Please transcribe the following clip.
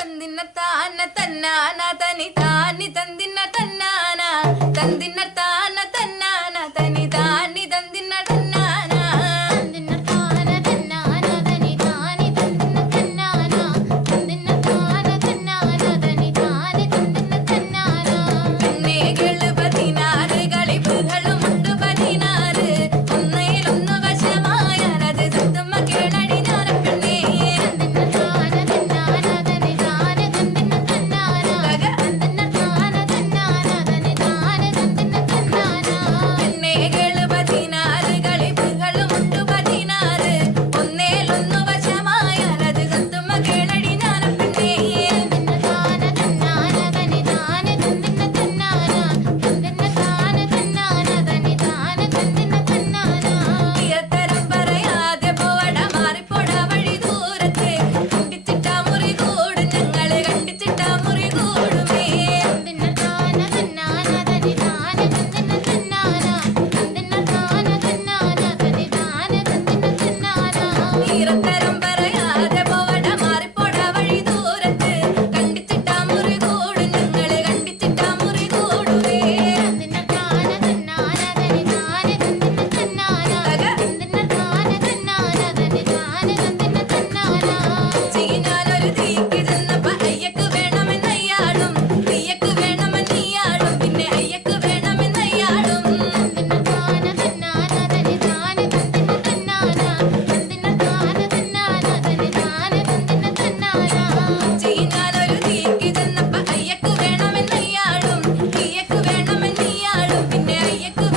తందిన్న తాన తన్నాన తని తాని తందిన్న తన్నాన తందిన్న తా இறந்தரம்ப 早く